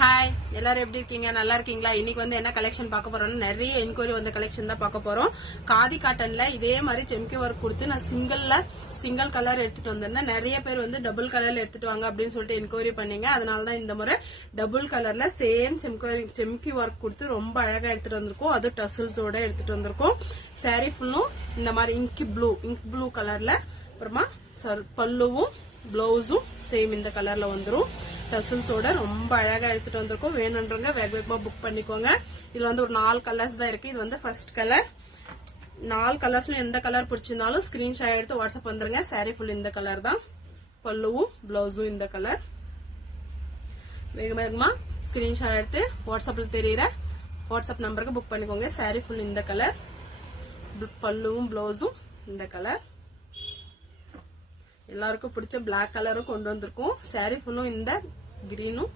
Hi, எல்லாரும் எப்படி இருக்கீங்க? நல்லா இருக்கீங்களா? இன்னைக்கு வந்து என்ன கலெக்ஷன் பார்க்க போறோம்னா, நிறைய என்கொயரி வந்த கலெக்ஷன் தான் பார்க்க போறோம். காதி காட்டன்ல இதே மாதிரி செம்கி ஒர்க் கொடுத்து நான் சிங்கிள் கலர் எடுத்துட்டு வந்திருந்தேன். நிறைய பேர் வந்து டபுள் கலர்ல எடுத்துட்டு வாங்க அப்படின்னு சொல்லிட்டு என்கொயரி பண்ணீங்க. அதனாலதான் இந்த முறை டபுள் கலர்ல சேம் செம்கி ஒர்க் கொடுத்து ரொம்ப அழகா எடுத்துட்டு வந்திருக்கோம். அது டசல்ஸோட எடுத்துட்டு வந்திருக்கோம். சாரி ஃபுல்லும் இந்த மாதிரி இங்க் ப்ளூ கலர்ல, அப்புறமா பல்லுவும் பிளவுஸும் சேம் இந்த கலர்ல வந்துரும். டசல்ஸோட ரொம்ப அழகா எடுத்துட்டு வந்திருக்கோம். வேணுன்றவங்க வேகமா புக் பண்ணிக்கோங்க. இதுல வந்து ஒரு 4 கலர்ஸ் தான் இருக்கு. இது வந்து ஃபர்ஸ்ட் கலர். 4 கலர்ஸ்ல எந்த கலர் பிடிச்சிருந்தாலும் ஸ்கிரீன்ஷாட் எடுத்து வாட்ஸ்அப் வந்துருங்க. சாரி ஃபுல் இந்த கலர் தான். பல்லுவும் பிளவுஸும் இந்த கலர். வேகமா ஸ்கிரீன்ஷாட் எடுத்து வாட்ஸ்அப்ல தெரியுற வாட்ஸ்அப் நம்பருக்கு புக் பண்ணிக்கோங்க. சாரி ஃபுல் இந்த கலர், பல்லுவும் பிளவுஸும் இந்த கலர். எல்லாருக்கும் பிடிச்ச பிளாக் கலரும் கொண்டு வந்திருக்கோம். சாரி ஃபுல்லும் இந்த கிரீனும்